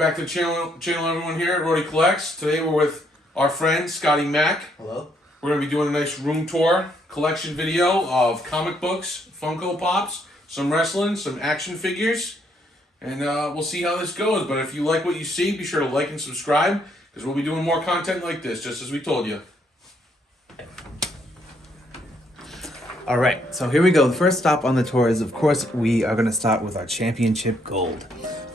back to the channel everyone here at Rody Collects. Today we're with our friend ScottyMac. Hello. We're going to be doing a nice room tour collection video of comic books, Funko Pops, some wrestling, some action figures, and we'll see how this goes. But if you like what you see, be sure to like and subscribe, because we'll be doing more content like this, just as we told you. All right, so here we go. The first stop on the tour is, of course, we are going to start with our championship gold.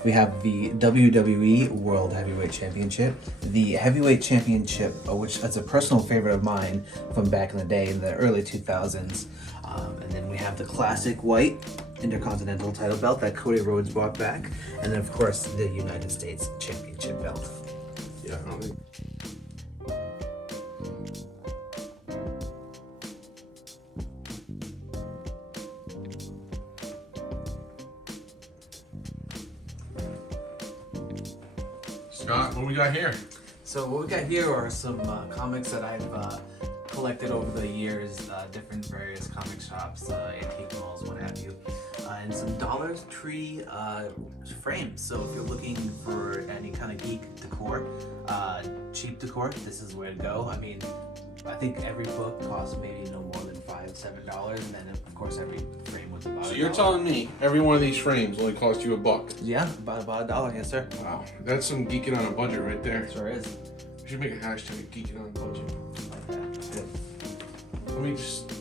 We have the WWE World Heavyweight Championship, the Heavyweight Championship, which is a personal favorite of mine from back in the day, in the early 2000s. And then we have the classic white Intercontinental title belt that Cody Rhodes brought back. And then, of course, the United States Championship belt. Yeah, I don't think... Scott, what we got here? So what we got here are some comics that I've collected over the years, different various comic shops, antique malls, what have you, and some Dollar Tree frames. So if you're looking for any kind of geek decor, cheap decor, this is where to go. I mean, I think every book costs maybe no more than $5-7, and then of course every frame was about. So you're telling me every one of these frames only cost you $1? Yeah, about $1, yes sir. Wow, that's some geeking on a budget right there. Sure is. We should make a hashtag geeking on a budget. Like that. Let me just.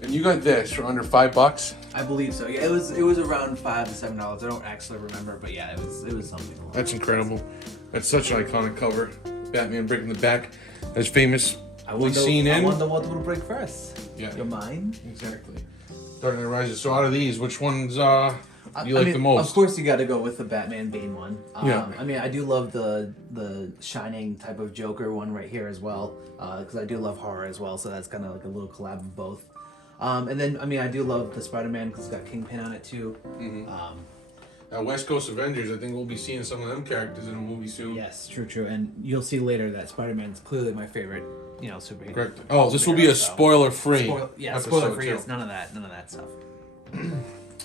And you got this for under $5? I believe so. Yeah, it was around $5-7. I don't actually remember, but yeah, it was something. That's incredible. That's such an iconic cover. Batman breaking the back. As famous. I wonder what will break first. Yeah. Your mind? Exactly. Dark Knight Rises. So out of these, which ones do you like the most? Of course, you got to go with the Batman Bane one. Yeah. I mean, I do love the Shining type of Joker one right here as well, because I do love horror as well. So that's kind of like a little collab of both. And then, I mean, I do love the Spiderman because it's got Kingpin on it too. Mm-hmm. West Coast Avengers, I think we'll be seeing some of them characters in a movie soon. Yes, true. And you'll see later that Spider-Man's clearly my favorite, superhero. Correct. Oh, this will be a spoiler-free. Spoiler-free. It's none of that stuff.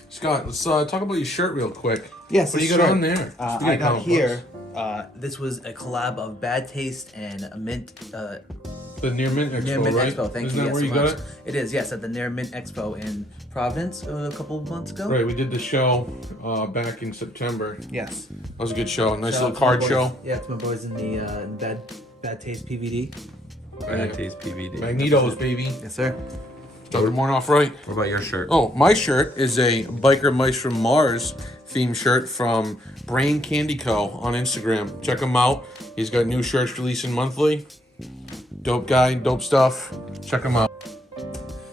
Scott, let's talk about your shirt real quick. Yes, what do you got on there? I got here. This was a collab of Bad Taste and a Mint. The Near Mint Expo, Near Mint right? Expo, thank Isn't you. that where you got it? It is, yes, at the Near Mint Expo in Providence a couple of months ago. Right, we did the show back in September. Yes. That was a good show. Nice Shout little card show. Yeah, it's my boys in the Bad Taste PVD. Bad Taste PVD. Magnetos, baby. Yes, sir. Dr. Mornoff, right? What about your shirt? Oh, my shirt is a Biker Mice from Mars theme shirt from Brain Candy Co. on Instagram. Check him out. He's got new shirts releasing monthly. Dope guy, dope stuff. Check him out.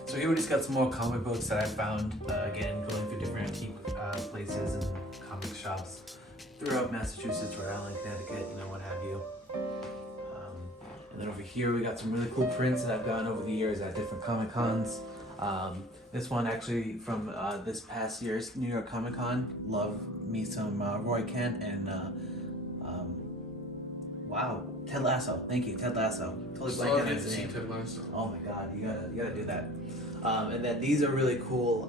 So here we just got some more comic books that I found, again, going through different antique places and comic shops throughout Massachusetts, Rhode Island, Connecticut, what have you. And then over here we got some really cool prints that I've gotten over the years at different Comic Cons. This one actually from this past year's New York Comic Con. Love me some Roy Kent and wow, Ted Lasso. Thank you, Ted Lasso. Totally blanking on his name. Ted Lasso. Oh my God, you gotta do that. And then these are really cool.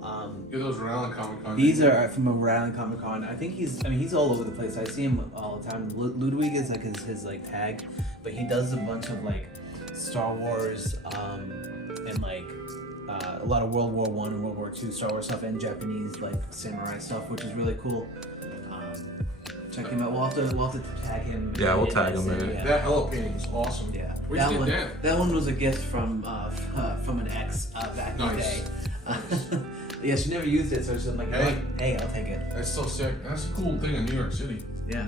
Get those Rhode Island Comic Con. These are from a Rhode Island Comic Con. I think he's all over the place. I see him all the time. Ludwig is like his like tag, but he does a bunch of like Star Wars and like a lot of World War I and World War II Star Wars stuff and Japanese like samurai stuff, which is really cool. Check him out. We'll have to tag him. Yeah, we'll tag him in it. Yeah. That Hello painting is awesome. Yeah, Where'd you get that one was a gift from an ex back in the day. Yeah, she never used it, so she's like, hey, I'll take it. That's so sick. That's a cool thing in New York City. Yeah.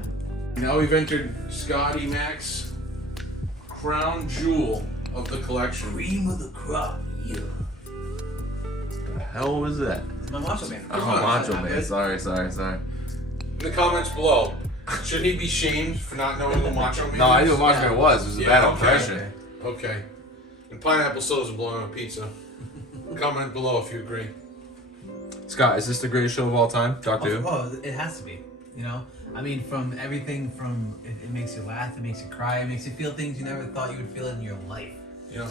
Now we've entered ScottyMac's crown jewel of the collection. Cream of the crop, yeah. The hell was that? It's my Macho Man. Oh, Macho Man. Sorry. In the comments below, should he be shamed for not knowing who Macho Man is? No, I knew what Macho Man was. It was a bad impression. Okay. And pineapple still doesn't belong on a pizza. Comment below if you agree. Scott, is this the greatest show of all time? Doctor Who? Oh, it has to be. I mean, from everything from it makes you laugh, it makes you cry, it makes you feel things you never thought you would feel in your life.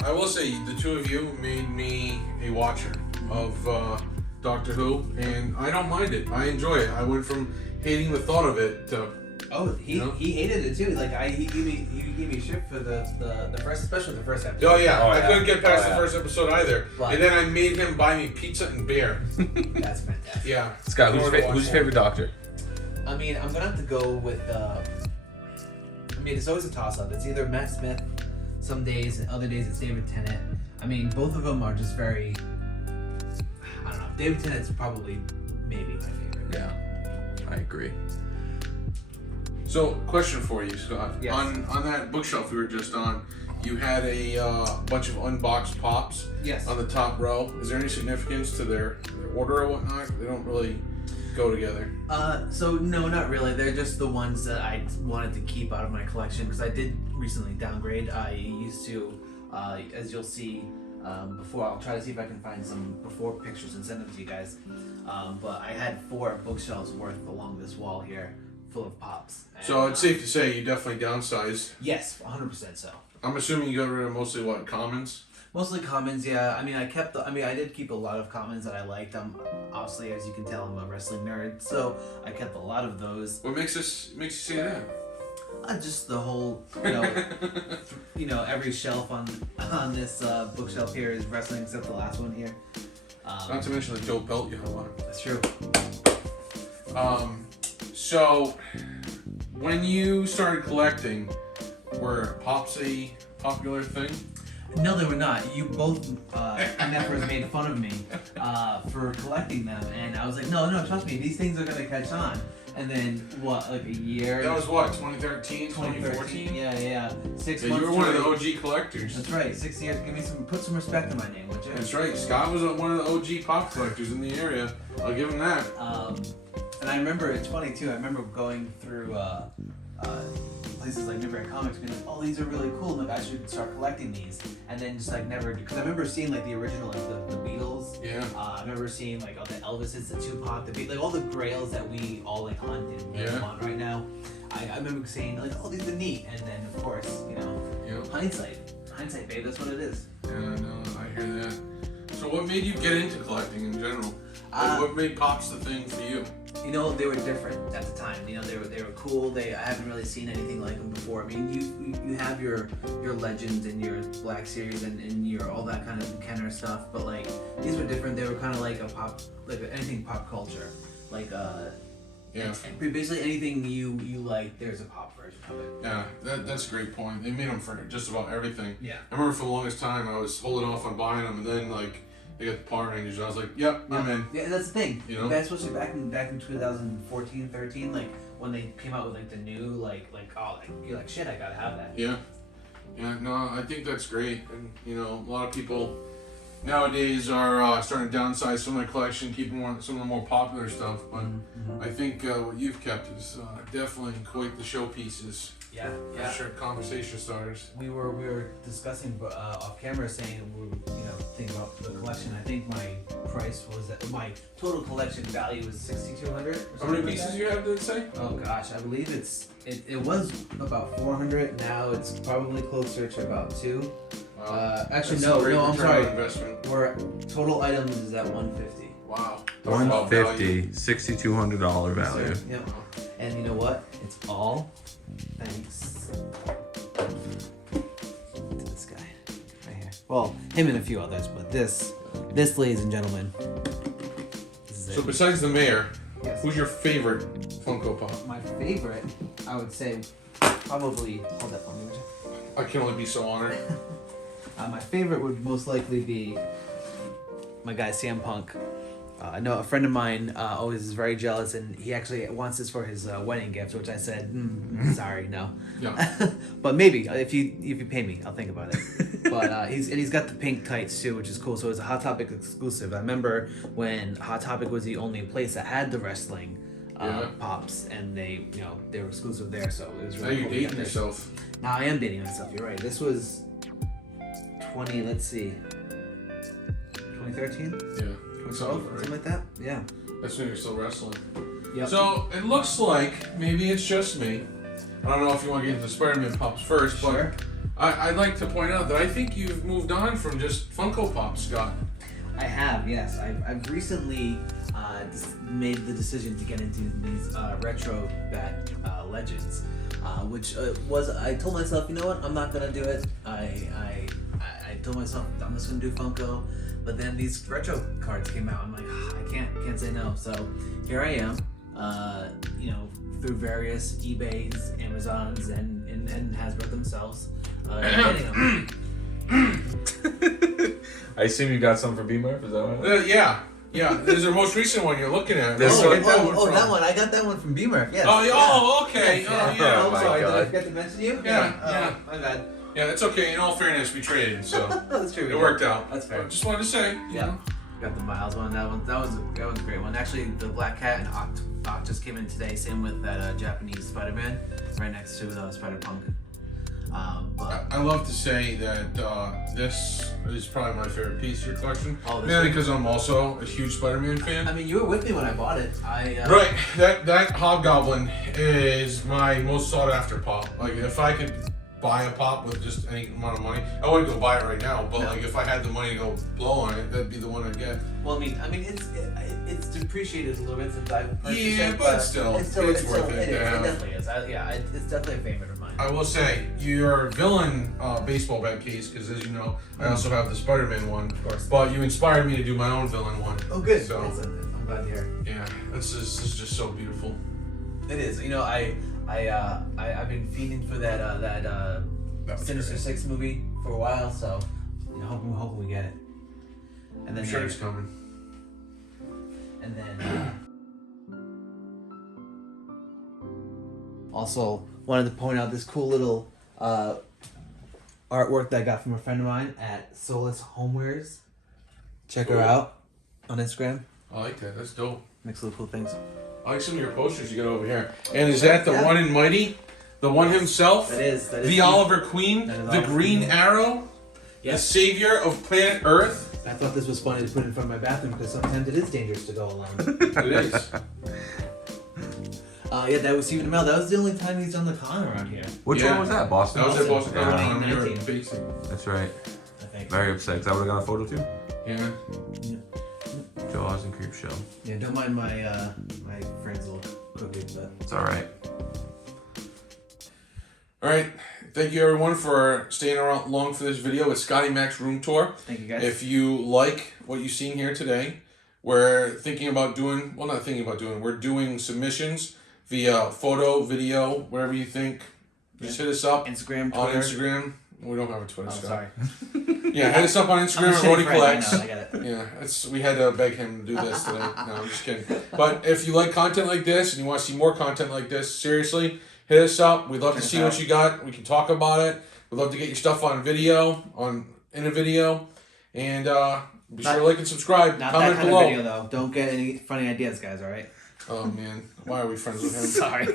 I will say the two of you made me a watcher of Doctor Who, and I don't mind it. I enjoy it. I went from hating the thought of it to Oh, he You know? he hated it too. Like he gave me shit for the first, especially the first episode. Oh yeah, I yeah. couldn't get past Oh, the yeah. first episode either. But- And then I made him buy me pizza and beer. That's fantastic. Yeah. Scott, In order to watch who's your it. favorite Doctor? I mean, I'm gonna have to go with. I mean, it's always a toss-up. It's either Matt Smith, some days, and other days it's David Tennant. I mean, both of them are just very. I don't know. David Tennant's probably maybe my favorite. Yeah, I agree. So, question for you, Scott. Yes. On that bookshelf we were just on, you had a bunch of unboxed pops Yes. on the top row. Is there any significance to their order or whatnot? They don't really go together. So no, not really. They're just the ones that I wanted to keep out of my collection because I did recently downgrade. I used to, as you'll see before, I'll try to see if I can find some before pictures and send them to you guys. But I had 4 bookshelves worth along this wall here, full of pops. And, So it's safe to say you definitely downsized. Yes, 100% so. I'm assuming you got rid of mostly what, commons? Mostly commons, yeah. I mean, I did keep a lot of commons that I liked. Obviously, as you can tell, I'm a wrestling nerd, so I kept a lot of those. What makes you say that? Just the whole, every shelf on this bookshelf here is wrestling, except the last one here. Not to mention the Joe Belt you have on. That's true. So when you started collecting, were Pops a popular thing? No, they were not. You both nephers made fun of me for collecting them, and I was like, no, trust me, these things are gonna catch on. And then like a year? That was what, 2013, 2014? Yeah. 6 Yeah, months. you were one of the straight. OG collectors. That's right. 6 years. Put some respect in my name, would you? That's right. Scott was one of the OG pop collectors in the area. I'll give him that. And I remember, it's funny too, I remember going through places like Newbury Comics being like, oh, these are really cool, like I should start collecting these. And then just like never, because I remember seeing like the original, like the Beatles. Yeah. I remember seeing like all the Elvises, the Tupac, like all the grails that we all like hunt and want right now. I remember saying like, oh, these are neat. And then of course, hindsight, babe, that's what it is. Yeah, no, I hear that. So what made you get into collecting in general? Like, what made Pops the thing for you? They were different at the time. They were cool. I haven't really seen anything like them before. I mean, you have your Legends and your Black Series and your all that kind of Kenner stuff, but like these were different. They were kind of like a pop, like anything pop culture, like basically anything you like. There's a pop version of it. Yeah, that's a great point. They made them for just about everything. Yeah. I remember for the longest time I was holding off on buying them, and then like they got the Power Rangers, and I was like, yep, I'm in. Yeah, that's the thing. You know? Especially back in 2014, 13, like when they came out with like the new you're like shit, I gotta have that. Yeah. No, I think that's great, and a lot of people nowadays are starting to downsize some of their collection, keeping some of the more popular stuff. But I think what you've kept is definitely quite the showpieces. Yeah. For sure, conversation starters. We were discussing off camera, saying we were thinking about the collection. I think my price was my total collection value was $6,200. How many pieces you have, did it say? Oh gosh, I believe it was about 400. Now it's probably closer to about 2. Actually, That's no, a great I'm return sorry. on investment. We're total items is at 150. Wow. Talk about value. $6,200 value. Yes, sir. Yep. And you know what? It's all thanks to this guy right here. Well, him and a few others, but this, ladies and gentlemen, this is So it. besides the mayor, Yes. who's your favorite Funko Pop? My favorite, I would say, probably. Hold that for me, would you? I can only be so honored. My favorite would most likely be my guy CM Punk. I know a friend of mine always is very jealous, and he actually wants this for his wedding gift, which I said, sorry, no. Yeah. But maybe if you pay me, I'll think about it. But he's got the pink tights too, which is cool. So it's a Hot Topic exclusive. I remember when Hot Topic was the only place that had the wrestling pops, and they were exclusive there. So it was Now really you're cool to get dating this. yourself. Now I am dating myself. You're right. This was 2013. Yeah. 2012, something like that. Yeah. That's when you're still wrestling. Yep. So it looks like maybe it's just me. I don't know if you want to get into the Spiderman Pops first, but Sure. I'd like to point out that I think you've moved on from just Funko Pops, Scott. I have, yes. I've recently just made the decision to get into these retro bat legends, which I told myself, you know what, I'm not gonna do it. I told myself I'm just gonna do Funko, but then these retro cards came out. I'm like, I can't say no. So here I am, through various eBays, Amazons, and Hasbro themselves, getting them. I assume you got some for B-Murph, is that right? Yeah. This is the most recent one you're looking at. This Where one- did that one from? That one. I got that one from Beamer. Yes. Okay. Yes, Oh, yeah. I'm my sorry. God. Did I forget to mention you? Yeah. My bad. Yeah, it's okay. In all fairness, we traded, so That's true. it worked out. That's fair. But just wanted to say. Yeah. Got the Miles one. That was a great one. Actually, the Black Cat and Oct just came in today. Same with that Japanese Spiderman, right next to Spider-Punk. But I love to say that this is probably my favorite piece of your collection. Oh, this Mainly one? because I'm also a huge Spider-Man fan. I mean, you were with me when I bought it. Right, that Hobgoblin is my most sought after pop. Like, if I could buy a pop with just any amount of money, I wouldn't go buy it right now. But No. like, if I had the money to go blow on it, that'd be the one I'd get. Well, I mean, it's depreciated a little bit since I purchased Yeah, it, but still, it's worth it. It Yeah. definitely is. It's definitely a favorite of mine. I will say, your villain baseball bat case, because as you know, I also have the Spider-Man one. Of course. But you inspired me to do my own villain one. Oh, good. So I'm glad to hear. yeah, this is just so beautiful. It is. You know, I've been fiending for that Sinister Six movie for a while, so hoping we get it. And then I'm sure it's coming. And then also wanted to point out this cool little artwork that I got from a friend of mine at Solus Homewares. Check her Cool. out on Instagram. I like that. That's dope. Makes little cool things. I like some of your posters you got over here. And is that the Yeah. one in Mighty? The one himself? That is The Oliver Queen? That is The Oliver Green Queen. Arrow? The Yes. savior of planet Earth? I thought this was funny to put in front of my bathroom because sometimes it is dangerous to go alone. It is. Yeah, that was Stephen Amell. That was the only time he's done the con around here. Which Yeah. one was that? Boston? That was at Boston Yeah. Comic Con. You were 19. facing. That's right. I think. Very upset because I would have got a photo too. Yeah. Jaws and Creep Show. Yeah, don't mind my my friend's little cookie, but It's alright. Alright. Thank you everyone for staying around long for this video with ScottyMac's room tour. thank you guys. If you like what you've seen here today, we're thinking about doing, well, not thinking about doing, we're doing submissions via photo, video, wherever you think. Just hit us up Instagram, on Twitter. Instagram. We don't have a Twitter. Oh, Scott. sorry. Yeah, hit us up on I'm a Instagram at shitty Rody friend, Collects. I know, I get it. Yeah, we had to beg him to do this today. No, I'm just kidding. But if you like content like this and you want to see more content like this, seriously, hit us up. We'd love to see what you got. We can talk about it. We'd love to get your stuff on video, in a video. And be sure to like and subscribe. Not Comment that kind below. of video though. Don't get any funny ideas, guys. All right. Oh man, why are we friends with him? Sorry.